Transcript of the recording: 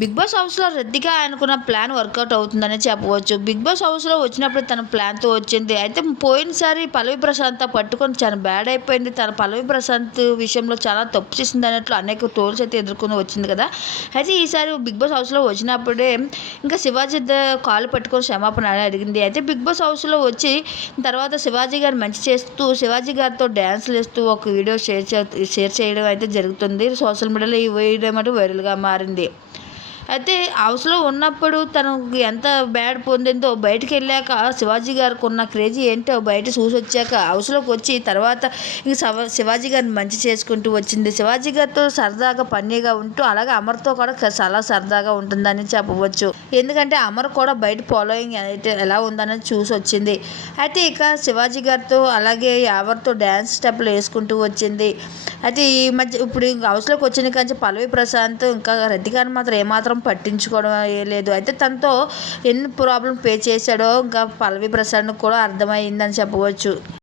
Big boss హౌస్లో రద్దీగా అనుకున్న ప్లాన్ వర్కౌట్ అవుతుందని చెప్పవచ్చు. బిగ్ బాస్ హౌస్లో వచ్చినప్పుడు తన ప్లాన్తో వచ్చింది. అయితే పోయినసారి పల్లవి ప్రశాంత్ పట్టుకొని చాలా బ్యాడ్ అయిపోయింది. తన పల్లవి ప్రశాంత్ విషయంలో చాలా తప్పు చేసింది అన్నట్లు అనేక టోల్స్ అయితే ఎదుర్కొని వచ్చింది కదా. అయితే ఈసారి బిగ్ బాస్ హౌస్లో వచ్చినప్పుడే ఇంకా శివాజీ కాలు పట్టుకొని క్షమాపణ అడిగింది. అయితే బిగ్ బాస్ హౌస్లో వచ్చి తర్వాత శివాజీ గారు మంచి చేస్తూ శివాజీ గారితో డ్యాన్స్లు వేస్తూ ఒక వీడియో షేర్ చే షేర్ చేయడం అయితే జరుగుతుంది. సోషల్ మీడియాలో ఈ వీడియో మటు వైరల్గా మారింది. అయితే హౌస్లో ఉన్నప్పుడు తను ఎంత బ్యాడ్ పొందిందో బయటకు వెళ్ళాక శివాజీ గారికి ఉన్న క్రేజీ ఏంటో బయట చూసి వచ్చాక హౌస్లోకి వచ్చి తర్వాత ఇంక శవ శివాజీ గారిని మంచి చేసుకుంటూ వచ్చింది. శివాజీ గారితో సరదాగా పన్నీగా ఉంటూ అలాగే అమర్తో కూడా చాలా సరదాగా ఉంటుందని చెప్పవచ్చు. ఎందుకంటే అమర్ కూడా బయట ఫాలోయింగ్ అయితే ఎలా ఉందనేది చూసి వచ్చింది. అయితే ఇక శివాజీ గారితో అలాగే ఎవరితో డ్యాన్స్ స్టెప్లు వేసుకుంటూ వచ్చింది. అయితే ఈ మధ్య ఇప్పుడు హౌస్లోకి వచ్చిన కానీ పల్లవి ప్రశాంత్ ఇంకా రతికాని మాత్రం ఏమాత్రం పట్టించుకోవడం లేదు. అయితే తనతో ఎన్ని ప్రాబ్లం పే చేశాడో ఇంకా పల్లవి ప్రసాద్ కూడా అర్థమైందని చెప్పవచ్చు.